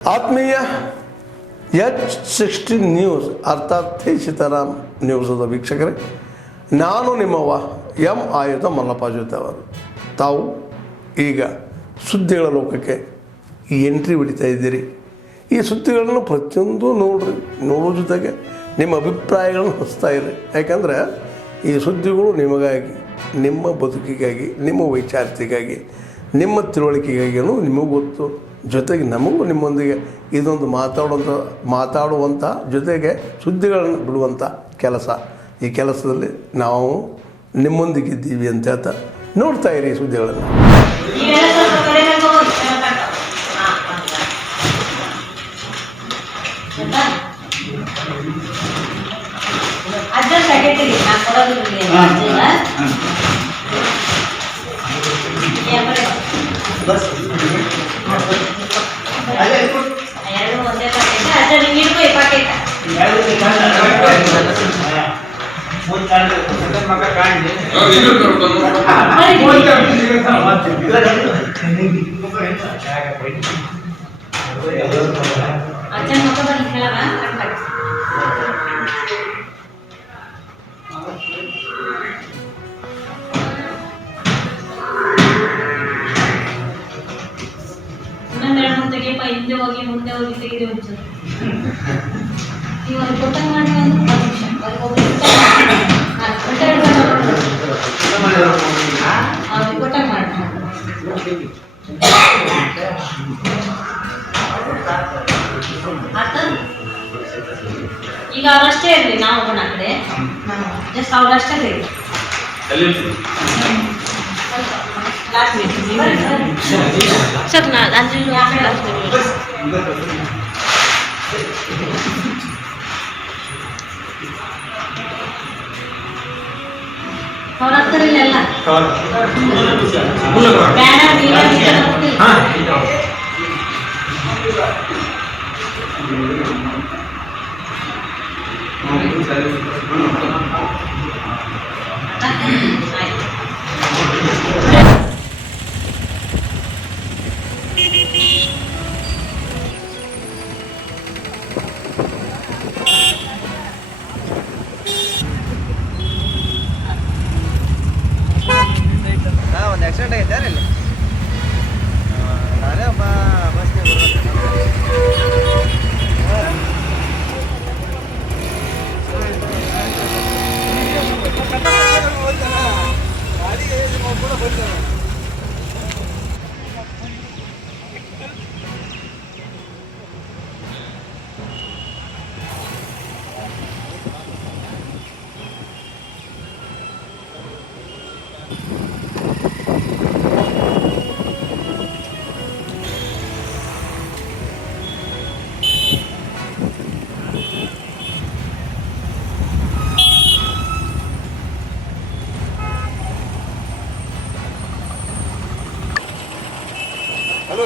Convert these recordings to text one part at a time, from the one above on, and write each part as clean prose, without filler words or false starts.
ಆತ್ಮೀಯ H16 news ಅರ್ಥಾತ್ ಸೀತಾರಾಮ್ ನ್ಯೂಸದ ವೀಕ್ಷಕರೇ, ನಾನು ನಿಮ್ಮವ ಎಂ ಆಯುಧ ಮಲ್ಲಪ್ಪ ಜೊತೆ ಅವರು. ತಾವು ಈಗ ಸುದ್ದಿಗಳ ಲೋಕಕ್ಕೆ ಎಂಟ್ರಿ ಹೊಡಿತಾ ಇದ್ದೀರಿ. ಈ ಸುದ್ದಿಗಳನ್ನು ಪ್ರತಿಯೊಂದು ನೋಡೋ ಜೊತೆಗೆ ನಿಮ್ಮ ಅಭಿಪ್ರಾಯಗಳನ್ನು ಹಚ್ತಾ ಇರಿ. ಯಾಕಂದರೆ ಈ ಸುದ್ದಿಗಳು ನಿಮಗಾಗಿ, ನಿಮ್ಮ ಬದುಕಿಗಾಗಿ, ನಿಮ್ಮ ವೈಚಾರಿಕೆಗಾಗಿ, ನಿಮ್ಮ ತಿಳುವಳಿಕೆಗಾಗಿಯೂ ನಿಮಗೂ ಗೊತ್ತು. ಜೊತೆಗೆ ನಮಗೂ ನಿಮ್ಮೊಂದಿಗೆ ಇದೊಂದು ಮಾತಾಡುವಂಥ ಜೊತೆಗೆ ಸುದ್ದಿಗಳನ್ನು ಬಿಡುವಂಥ ಕೆಲಸ. ಈ ಕೆಲಸದಲ್ಲಿ ನಾವು ನಿಮ್ಮೊಂದಿಗಿದ್ದೀವಿ ಅಂತ ಹೇಳ್ತಾ ನೋಡ್ತಾ ಇರಿ ಈ ಸುದ್ದಿಗಳನ್ನು. ಹಿಂದೆ ಹೋಗಿ ಮುಂದೆ ಹೋಗಿ ತೆಗೆದು ಉಂಟು ಇವಾಗ ಕೊಟ್ಟ ಮಾಡಿ ಒಂದು 10 ನಿಮಿಷ ಕೊಟ್ಟ ಮಾಡಿ ಈಗ ಅವರಷ್ಟೇ ಇರಲಿ, ನಾವು ಹೋಗೋಣ ಆ ಕಡೆ. ಜಸ್ಟ್ ಅವರಷ್ಟೇ ಇರಲಿ. ಸರ್ ಅವ್ರ ಹತ್ತಿರ ಇಲ್ಲೆಲ್ಲ ಒಂದು ಆಕ್ಸಿಡೆಂಟ್ ಆಗೈತೆ ಇಲ್ಲಿ. ನಾನೇ ಬಸ್ಗೆ ಹಲೋ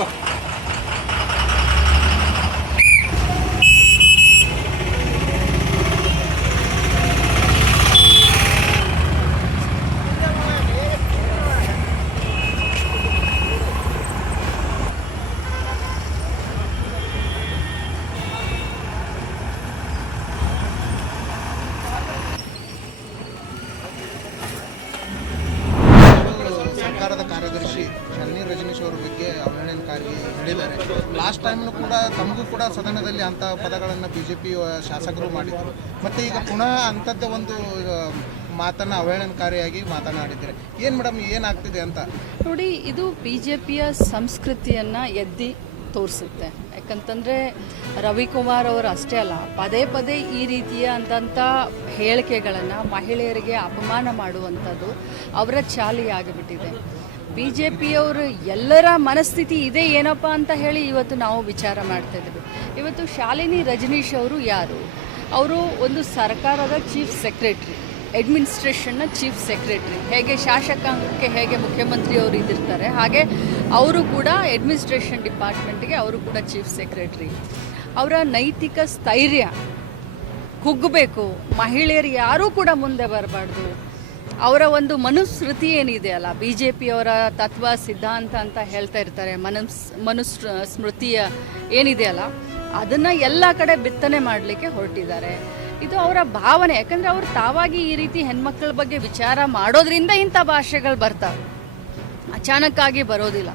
ಸರ್ಕಾರದ ಕಾರ್ಯದರ್ಶಿ ಶಾಲಿನಿ ರಜನೀಶ್ ಅವರ ಬಗ್ಗೆ ಅವಹೇಳನಕಾರಿ ಹೇಳಿದ್ದಾರೆ. ಲಾಸ್ಟ್ ಟೈಮ್ನು ಕೂಡ ತಮಗೂ ಕೂಡ ಸದನದಲ್ಲಿ ಅಂಥ ಪದಗಳನ್ನು BJP ಶಾಸಕರು ಮಾಡಿದರು. ಮತ್ತು ಈಗ ಪುನಃ ಅಂಥದ್ದೇ ಒಂದು ಮಾತನ್ನು ಅವಹೇಳನಕಾರಿಯಾಗಿ ಮಾತನಾಡಿದ್ದಾರೆ. ಏನು ಮೇಡಮ್, ಏನಾಗ್ತಿದೆ ಅಂತ ನೋಡಿ. ಇದು BJPಯ ಸಂಸ್ಕೃತಿಯನ್ನು ಎತ್ತಿ ತೋರಿಸುತ್ತೆ. ಯಾಕಂತಂದರೆ ರವಿಕುಮಾರ್ ಅವರು ಅಷ್ಟೇ ಅಲ್ಲ, ಪದೇ ಪದೇ ಈ ರೀತಿಯ ಅಂಥ ಹೇಳಿಕೆಗಳನ್ನು ಮಹಿಳೆಯರಿಗೆ ಅಪಮಾನ ಮಾಡುವಂಥದ್ದು ಅವರ ಚಾಲಿಯಾಗಿಬಿಟ್ಟಿದೆ. BJPಯವರು ಎಲ್ಲರ ಮನಸ್ಥಿತಿ ಇದೆ ಏನಪ್ಪ ಅಂತ ಹೇಳಿ ಇವತ್ತು ನಾವು ವಿಚಾರ ಮಾಡ್ತಾಯಿದ್ದೀವಿ. ಇವತ್ತು ಶಾಲಿನಿ ರಜನೀಶ್ ಅವರು ಯಾರು? ಅವರು ಒಂದು ಸರ್ಕಾರದ ಚೀಫ್ ಸೆಕ್ರೆಟ್ರಿ, ಅಡ್ಮಿನಿಸ್ಟ್ರೇಷನ್ನ ಚೀಫ್ ಸೆಕ್ರೆಟ್ರಿ. ಹೇಗೆ ಶಾಸಕಾಂಗಕ್ಕೆ ಹೇಗೆ ಮುಖ್ಯಮಂತ್ರಿಯವರು ಇದ್ದಿರ್ತಾರೆ, ಹಾಗೆ ಅವರು ಕೂಡ ಅಡ್ಮಿನಿಸ್ಟ್ರೇಷನ್ ಡಿಪಾರ್ಟ್ಮೆಂಟ್ಗೆ ಅವರು ಕೂಡ ಚೀಫ್ ಸೆಕ್ರೆಟ್ರಿ. ಅವರ ನೈತಿಕ ಸ್ಥೈರ್ಯ ಕುಗ್ಗಬೇಕು, ಮಹಿಳೆಯರು ಯಾರೂ ಕೂಡ ಮುಂದೆ ಬರಬಾರ್ದು, ಅವರ ಒಂದು ಮನುಸ್ಮೃತಿ ಏನಿದೆಯಲ್ಲ, ಬಿ ಜೆ ಪಿಯವರ ತತ್ವ ಸಿದ್ಧಾಂತ ಅಂತ ಹೇಳ್ತಾ ಇರ್ತಾರೆ, ಮನುಸ್ಮೃತಿಯ ಏನಿದೆಯಲ್ಲ ಅದನ್ನು ಎಲ್ಲ ಕಡೆ ಬಿತ್ತನೆ ಮಾಡಲಿಕ್ಕೆ ಹೊರಟಿದ್ದಾರೆ. ಇದು ಅವರ ಭಾವನೆ. ಯಾಕಂದರೆ ಅವರು ತಾವಾಗಿ ಈ ರೀತಿ ಹೆಣ್ಮಕ್ಳ ಬಗ್ಗೆ ವಿಚಾರ ಮಾಡೋದ್ರಿಂದ ಇಂಥ ಭಾಷೆಗಳು ಬರ್ತಾವೆ, ಅಚಾನಕ್ಕಾಗಿ ಬರೋದಿಲ್ಲ.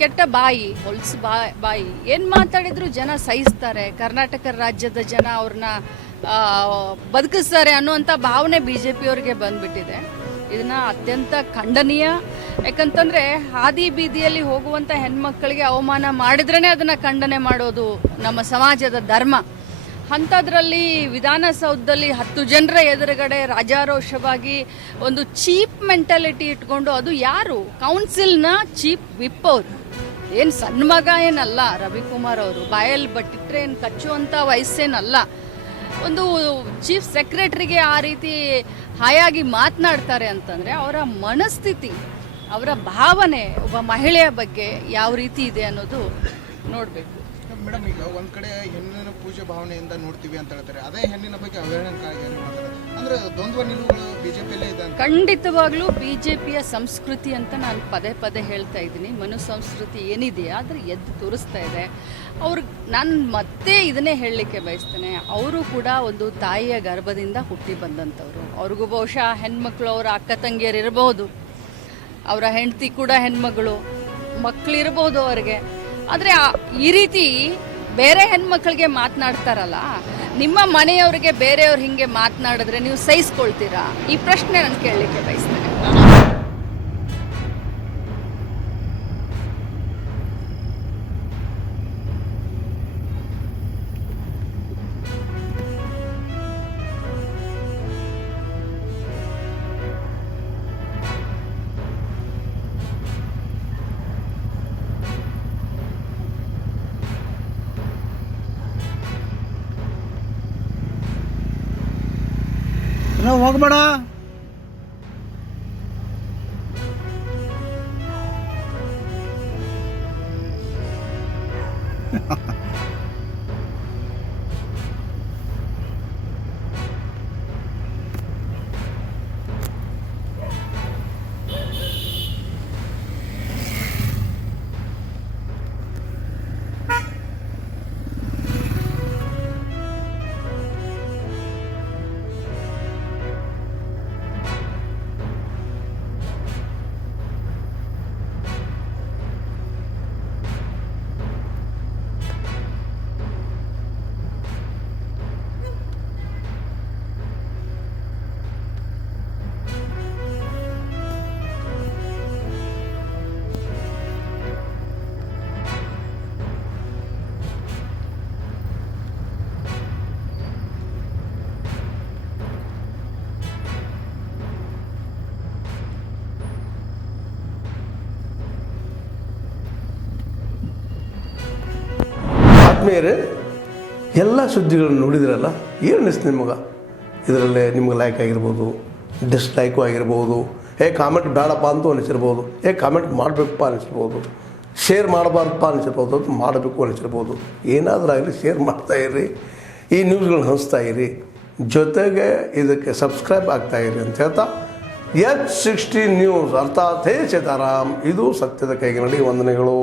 ಕೆಟ್ಟ ಬಾಯಿ, ಹೊಲ್ಸು ಬಾಯಿ ಏನು ಮಾತಾಡಿದ್ರು ಜನ ಸಹಿಸ್ತಾರೆ, ಕರ್ನಾಟಕ ರಾಜ್ಯದ ಜನ ಅವ್ರನ್ನ ಬದುಕಿಸ್ತಾರೆ ಅನ್ನುವಂಥ ಭಾವನೆ ಬಿ ಜೆ ಪಿಯವ್ರಿಗೆ ಬಂದ್ಬಿಟ್ಟಿದೆ. ಇದನ್ನು ಅತ್ಯಂತ ಖಂಡನೀಯ. ಯಾಕಂತಂದರೆ ಹಾದಿ ಬೀದಿಯಲ್ಲಿ ಹೋಗುವಂಥ ಹೆಣ್ಮಕ್ಳಿಗೆ ಅವಮಾನ ಮಾಡಿದ್ರೇ ಅದನ್ನು ಖಂಡನೆ ಮಾಡೋದು ನಮ್ಮ ಸಮಾಜದ ಧರ್ಮ. ಅಂಥದ್ರಲ್ಲಿ ವಿಧಾನಸೌಧದಲ್ಲಿ 10 ಜನರ ಎದುರುಗಡೆ ರಾಜಾರೋಷವಾಗಿ ಒಂದು ಚೀಪ್ ಮೆಂಟಾಲಿಟಿ ಇಟ್ಕೊಂಡು, ಅದು ಯಾರು? ಕೌನ್ಸಿಲ್ನ ಚೀಫ್ ವಿಪ್ ಅವರು, ಏನು ಸಣ್ಣ ಮಗ ಏನಲ್ಲ ರವಿಕುಮಾರ್ ಅವರು, ಬಾಯಲ್ಲಿ ಬಟ್ಟಿಟ್ರೆ ಏನು ಕಚ್ಚುವಂಥ ವಯಸ್ಸೇನಲ್ಲ. ಒಂದು ಚೀಫ್ ಸೆಕ್ರೆಟರಿಗೆ ಆ ರೀತಿ ಹಾಯಾಗಿ ಮಾತನಾಡ್ತಾರೆ ಅಂತಂದರೆ ಅವರ ಮನಸ್ಥಿತಿ, ಅವರ ಭಾವನೆ ಒಬ್ಬ ಮಹಿಳೆಯ ಬಗ್ಗೆ ಯಾವ ರೀತಿ ಇದೆ ಅನ್ನೋದು ನೋಡಬೇಕು. ಮೇಡಮ್, ಈಗ ಒಂದು ಕಡೆ ಹೆಣ್ಣಿನ ಪೂಜೆ ಭಾವನೆಯಿಂದ ನೋಡ್ತೀವಿ ಅಂತ ಹೇಳ್ತಾರೆ, ಅದೇ ಹೆಣ್ಣಿನ ಬಗ್ಗೆ ಅವಹೇಳನಕಾರಿ ಮಾತಾಡೋದು ಅಂದರೆ ದ್ವಂದ್ವ ನಿಲುವುಗಳು ಬಿಜೆಪಿಯಲ್ಲೇ ಇದೆ ಅಂತ. ಖಂಡಿತವಾಗ್ಲೂ ಬಿಜೆಪಿಯ ಸಂಸ್ಕೃತಿ ಅಂತ ನಾನು ಪದೇ ಪದೇ ಹೇಳ್ತಾ ಇದ್ದೀನಿ. ಮನು ಸಂಸ್ಕೃತಿ ಏನಿದೆಯಾ ಆದರೆ ಎದ್ದು ತೋರಿಸ್ತಾ ಇದೆ. ನಾನು ಮತ್ತೆ ಇದನ್ನೇ ಹೇಳಲಿಕ್ಕೆ ಬಯಸ್ತೇನೆ, ಅವರು ಕೂಡ ಒಂದು ತಾಯಿಯ ಗರ್ಭದಿಂದ ಹುಟ್ಟಿ ಬಂದಂಥವ್ರು. ಅವ್ರಿಗೂ ಬಹುಶಃ ಹೆಣ್ಮಕ್ಳು, ಅವರ ಅಕ್ಕ ತಂಗಿಯರು ಇರಬಹುದು, ಅವರ ಹೆಂಡತಿ ಕೂಡ ಹೆಣ್ಮಗಳು, ಮಕ್ಕಳಿರ್ಬೋದು ಅವ್ರಿಗೆ. ಆದರೆ ಈ ರೀತಿ ಬೇರೆ ಹೆಣ್ಮಕ್ಳಿಗೆ ಮಾತನಾಡ್ತಾರಲ್ಲ, ನಿಮ್ಮ ಮನೆಯವ್ರಿಗೆ ಬೇರೆಯವ್ರು ಹಿಂಗೆ ಮಾತನಾಡಿದ್ರೆ ನೀವು ಸಹಿಸ್ಕೊಳ್ತೀರಾ? ಈ ಪ್ರಶ್ನೆ ನಾನು ಕೇಳಲಿಕ್ಕೆ ಬಯಸ್ತೇನೆ. ಹೋಗ್ಬೇಡ. ಆತ್ಮೀಯರೇ, ಎಲ್ಲ ಸುದ್ದಿಗಳನ್ನು ನೋಡಿದ್ರಲ್ಲ, ಏನು ಅನಿಸ್ತು ನಿಮಗೆ? ಇದರಲ್ಲೇ ನಿಮ್ಗೆ ಲೈಕ್ ಆಗಿರ್ಬೋದು, ಡಿಸ್ಲೈಕು ಆಗಿರ್ಬೋದು, ಕಾಮೆಂಟ್ ಬೇಡಪ್ಪ ಅಂತೂ ಅನಿಸಿರ್ಬೋದು, ಕಾಮೆಂಟ್ ಮಾಡಬೇಕಪ್ಪ ಅನಿಸಿರ್ಬೋದು, ಶೇರ್ ಮಾಡಬಾರ್ದಪ್ಪ ಅನಿಸಿರ್ಬೋದು, ಅದು ಮಾಡಬೇಕು ಅನಿಸಿರ್ಬೋದು. ಏನಾದರೂ ಆಗಲಿ ಶೇರ್ ಮಾಡ್ತಾಯಿರಿ, ಈ ನ್ಯೂಸ್ಗಳನ್ನ ಹಂಚ್ತಾ ಇರಿ, ಜೊತೆಗೆ ಇದಕ್ಕೆ ಸಬ್ಸ್ಕ್ರೈಬ್ ಆಗ್ತಾಯಿರಿ ಅಂತ ಹೇಳ್ತಾ, H16 ನ್ಯೂಸ್ ಅರ್ಥಾತ್ ಹೇ ಸೀತಾರಾಮ್, ಇದು ಸತ್ಯದ ಕೈಗೆ ನಡಿ. ವಂದನೆಗಳು.